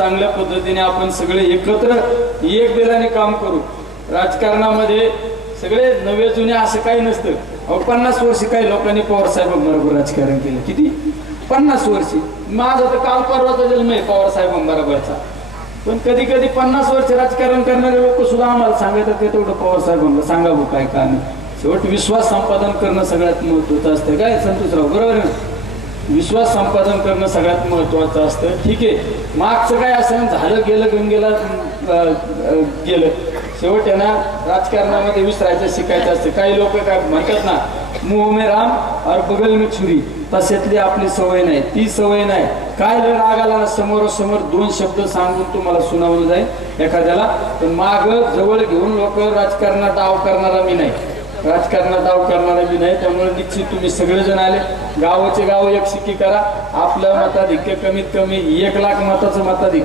चांगल्या पद्धतीने आपण सगळे एकत्र एक दिलाने काम करू। राजकारणामध्ये सगळे नवे जुने असं काही नसतं। अहो 50 वर्ष काही लोकांनी पवार साहेबांबरोबर राजकारण केलं, किती 50 वर्ष। माझा तर काल परवाचा जन्म आहे पवार साहेबांबरोबरचा, पण कधी कधी 50 वर्ष राजकारण करणारे लोक सुद्धा आम्हाला सांगतात ते तेवढं पवार साहेबांना सांगा भाऊ काय काम आहे। शेवट विश्वास संपादन करणं सगळ्यात महत्त्वाचं असतं। काय संतोषराव बरोबर आहे? विश्वास संपादन करणं सगळ्यात महत्त्वाचं असतं। ठीक आहे, मागचं काय असं झालं गेलं गंगेला गेलं, शेवट आहे ना राजकारणामध्ये विसरायचं शिकायचं असतं। काही लोक काय म्हणतात ना, मुंह में राम और बगल में छुरी, तशातली आपली सवय नाही, ती सवय नाही। काय राग आला ना समोरासमोर 2 शब्द सांगून तुम्हाला सुनावलं जाईल एखाद्याला, पण माग जवळ घेऊन लोक राजकारणात डाव करणारा मी नाही, राजकारणात डाव करणारा मी नाही। त्यामुळे निश्चित तुम्ही सगळेजण आले, गावाचे गाव एक शिक्की करा। आपलं मताधिक्य कमीत कमी 1 लाख मताचं मताधिक्य